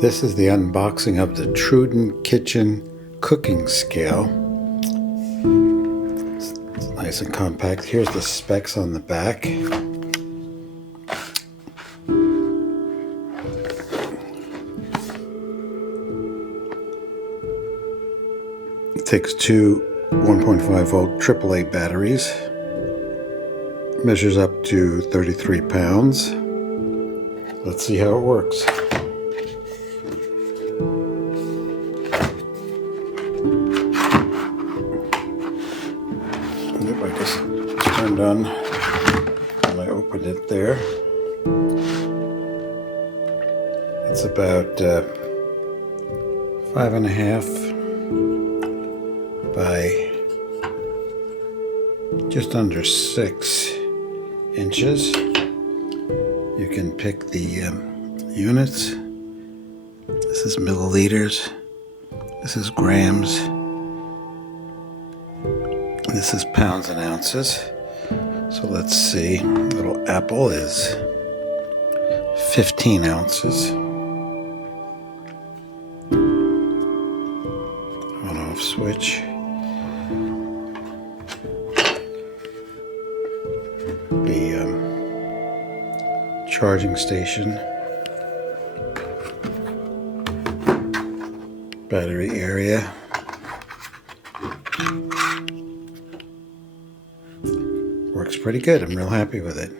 This is the unboxing of the Trudin kitchen cooking scale. It's nice and compact. Here's the specs on the back. It takes two 1.5 volt AAA batteries. Measures up to 33 pounds. Let's see how it works. I just turned on and I opened it there. It's about 5.5 by just under 6 inches. You can pick the units. This is milliliters. This is grams. This is pounds and ounces. So let's see. Little apple is 15 ounces. On-off switch. The charging station. Battery area. Works pretty good. I'm real happy with it.